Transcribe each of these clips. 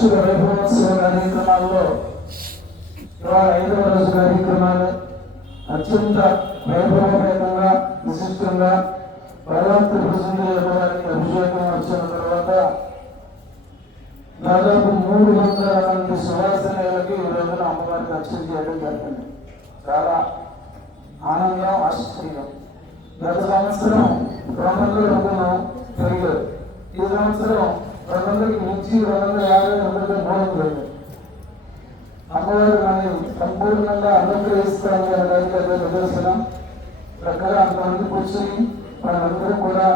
వైభవోత్సవ కార్యక్రమాల్లో ఇవాళ 5వ రోజు కార్యక్రమాలు అత్యంత వైభవపేతంగా విశిష్టంగా భగవంతుడి ప్రసిద్ధికి అభిషేకం వచ్చిన తర్వాత దాదాపు 300 మంది సువాసనలకి ఈ రోజున అమ్మవారికి అర్చన చేయడం జరిగింది. చాలా ఆనందం, ఆశ్చర్యం. గత సంవత్సరం 200 రూపాయలు పెరిగారు. ఈ సంవత్సరం 200కి మించి 250 300 అమ్మవారు మనల్ని సంపూర్ణంగా అనుగ్రహిస్తాను అనడానికి అదే నిదర్శనం. చక్కగా అంతమంది కూర్చొని మనందరూ కూడా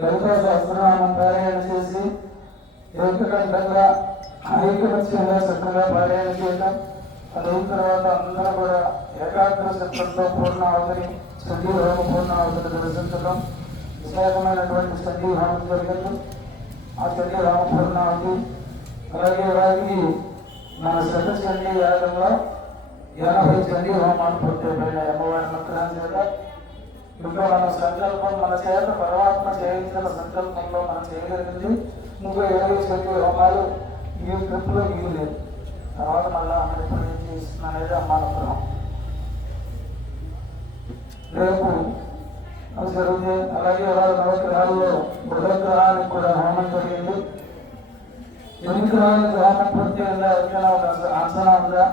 లలితా సహస్రనామం పారాయణ చేసి ఏకకంఠంగా ఐకమత్యంగా చక్కగా పారాయణ చేయడం, అదైన తర్వాత అందరూ కూడా ఏకాగ్ర చిత్తంతో పూర్ణావతిని చండీ హోమ పూర్ణావతిని దర్శించడం, విశేషమైనటువంటి చండీ హోమం జరిగింది. ఆ చండీ హోమ పూర్ణావతి అలాగే వారికి మన శత చండీ యాగంలో 80 చండీ హోమాలు పూర్తయిపోయినాయి అమ్మవారి అనుగ్రహం చేత. ఇంకా మన సంకల్పం మన చేత పరమాత్మ చేయించిన సంకల్పంలో మనం చేయగలిగింది 37 చండీ హోమాలు ఈ ట్రిప్లో మిగిలేదు. తర్వాత మళ్ళీ అమ్మ ఎప్పుడు ఏం చేస్తుంది అనేది అమ్మ అనుగ్రహం. రేపు అది జరుగుతుంది. అలాగే ఇవాళ నవగ్రహాల్లో బుధగ్రహానికి కూడా హోమం జరిగింది. 8 గ్రహాలకు హోమం పూర్తి అయిందా? ఎవరికైనా ఒక అంచనా ఉందా?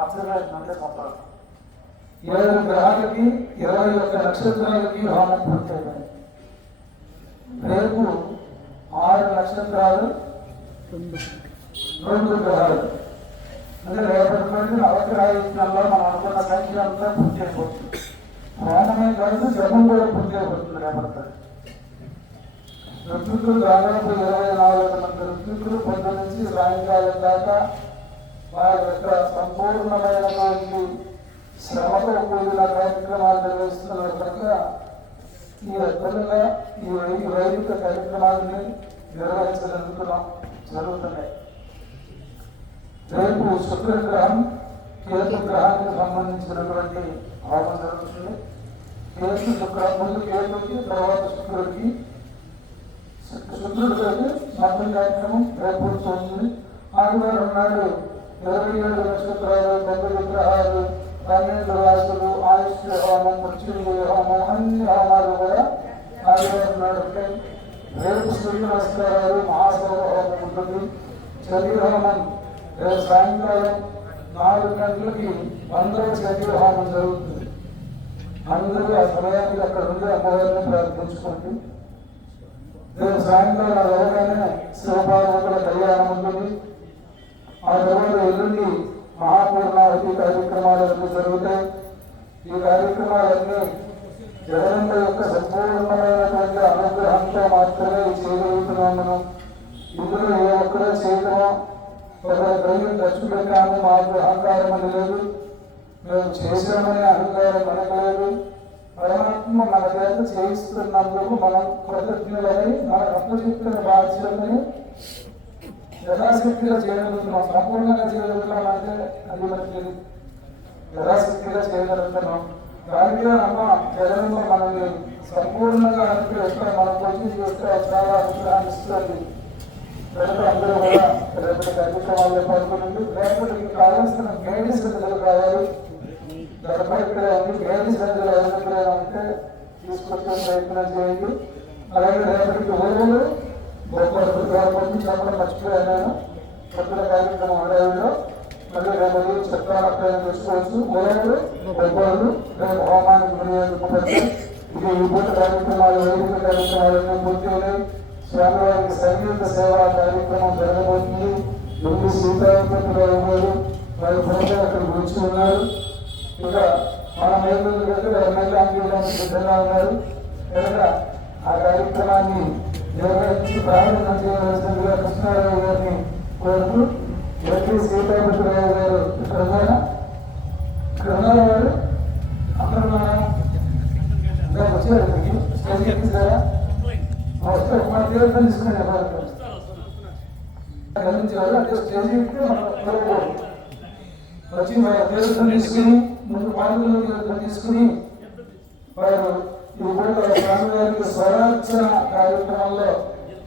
అబ్జర్వేషన్ అంటే చెప్పాలి. 7 గ్రహాలకి 21 నక్షత్రాలకి హోమం పూర్తి అయింది. రేపు 6 నక్షత్రాలు 2 గ్రహాలు అంటే రేపటి నవగ్రహ యజ్ఞంలో మనం అనుకున్న సంఖ్య అంతా పూర్తి అయిపోతుంది. హోమమే కాదు, జపం కూడా పూర్తి అయిపోతుంది రేపటి. ఋత్వికులు దాదాపు 24 మంది ఋత్వికులు పొద్దు నుంచి సాయంకాలం దాకా వారి యొక్క సంపూర్ణమైనటువంటి శ్రమతో కూడిన కార్యక్రమాలు నిర్వహిస్తున్నారు కనుక ఈ రకంగా ఈ వైదిక కార్యక్రమాలని జరుగుతున్నాయి. రేపు శుక్రగ్రహం కేతు గ్రహానికి సంబంధించినటువంటి హోమం జరుగుతుంది. కేతు శుక్రం ముందు కేతుకి, తర్వాత శుక్రుడికి. శుక్రుడికి మొత్తం కార్యక్రమం రేపు ఉంటుంది. ఆదివారం నాడు 27 నక్షత్రాలు, 9 గ్రహాలు, 12 రాశులు, ఆయుష్ హోమం, మృత్యుంజయ హోమం, అన్ని హోమాలు కూడా ఆదివారం నాడు ఉంటాయి. రేపు సూర్య నమస్కారాలు, మహాసౌర హోమం ఉంటుంది. చండీ హోమం రేపు సాయంకాలం 4 గంటలకి 100వ చండీ హోమం జరుగుతుంది. అందరూ ఆ సమయానికి అక్కడ ఉండి అమ్మవారిని ప్రార్థించుకోండి. రేపు సాయంకాలం అవగానే శివపార్వతుల కళ్యాణం ఉంటుంది. ఆ తర్వాత ఎల్లుండి మహాపూర్ణావతి కార్యక్రమాలన్నీ జరుగుతాయి. ఈ కార్యక్రమాలన్నీ జగనంత యొక్క సంపూర్ణమైనటువంటి అనుగ్రహంతో మాత్రమే చేయగలుగుతున్నాం. మనం ఇందులో ఏ ఒక్కరో చేయటమో ఒకరి ద్రవ్యం ఖర్చు పెట్టాము మాకు అహంకారం అని లేదు, మేము చేసామనే అహంకారం మనకు లేదు. పరమాత్మ మన చేత చేయిస్తున్నందుకు మనం కృతజ్ఞులని, మన అప్పచెప్పిన బాధ్యతని యథాశక్తిగా చేయగలుగుతున్నాం. సంపూర్ణంగా చేయగలుగుతున్నాం అంటే అది మనకి యథాశక్తిగా చేయగలుగుతున్నాం. దానికి అమ్మ జగన్లో మనల్ని సంపూర్ణంగా అనుగ్రహిస్తాం. మనం కొంచెం చేస్తే చాలా అనుగ్రహాన్ని ఇస్తుంది. కనుక అందరూ కూడా రేపటి కార్యక్రమాల్లో పాల్గొనండి. రేపటికి కావాల్సిన మేడి సందులు కావాలి. దానిపై ఇక్కడ ఉంది. మేడి సందులు ఎవరైనా ఉంటే తీసుకొచ్చే ప్రయత్నం చేయండి. అలాగే రేపటికి ఊరులు గొప్ప చెప్పడం మర్చిపోయాను. కొత్త కార్యక్రమం అడవిలో మళ్ళీ రేపు చట్టాలు తెచ్చుకోవచ్చు. ఊరలు గొప్పలు రేపు హోమానికి వినియోగించవచ్చు. ఇది ఈ పూట కార్యక్రమాలు, వైదిక కార్యక్రమాలన్నీ పూర్తి ఉన్నాయి. స్వామివారికి సంగీత సేవా కార్యక్రమం జరగబోతుంది. ముందు సీతాపతి గారు వారి ఫోటో అక్కడ గురించి ఉన్నారు. ఇంకా మన మేలుగురు దగ్గర ఎమ్మెల్యే అందించడానికి సిద్ధంగా ఉన్నారు. కనుక ఆ కార్యక్రమాన్ని నిర్వహించి ప్రారంభం చేయవలసిందిగా కృష్ణారావు గారిని కోరుతూ ఎస్పీ సీతాపతిరావు గారు ఇక్కడ ఉన్నారా? గారు అందరూ వచ్చారు. స్టేజ్ ఎక్కిస్తారా? వస్తే మన తీర్థం తీసుకుని గమనించారు. అంటే స్టేజ్ ఎక్కితే మనం వచ్చి మన తీర్థం తీసుకుని ముందు పాల్గొని తీర్థం తీసుకుని వారు ఈ కూడా స్వామివారికి స్వరార్చన కార్యక్రమంలో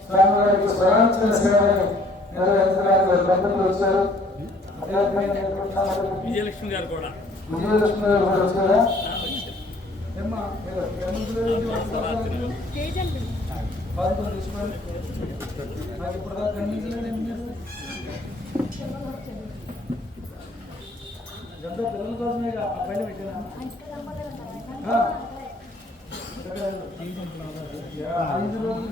స్వామివారికి స్వరాంచన సేవని నిర్వహించడానికి దంపతులు వచ్చారు. అదేవిధంగా విజయలక్ష్మి గారు కూడా వచ్చారా? నాకు ఇప్పుడు దాకా కనిపించలేదు. ఎంత పిల్లల కోసమే పైన పెట్టినా 5 రోజులు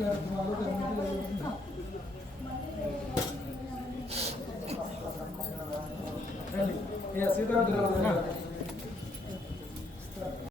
సీతారాం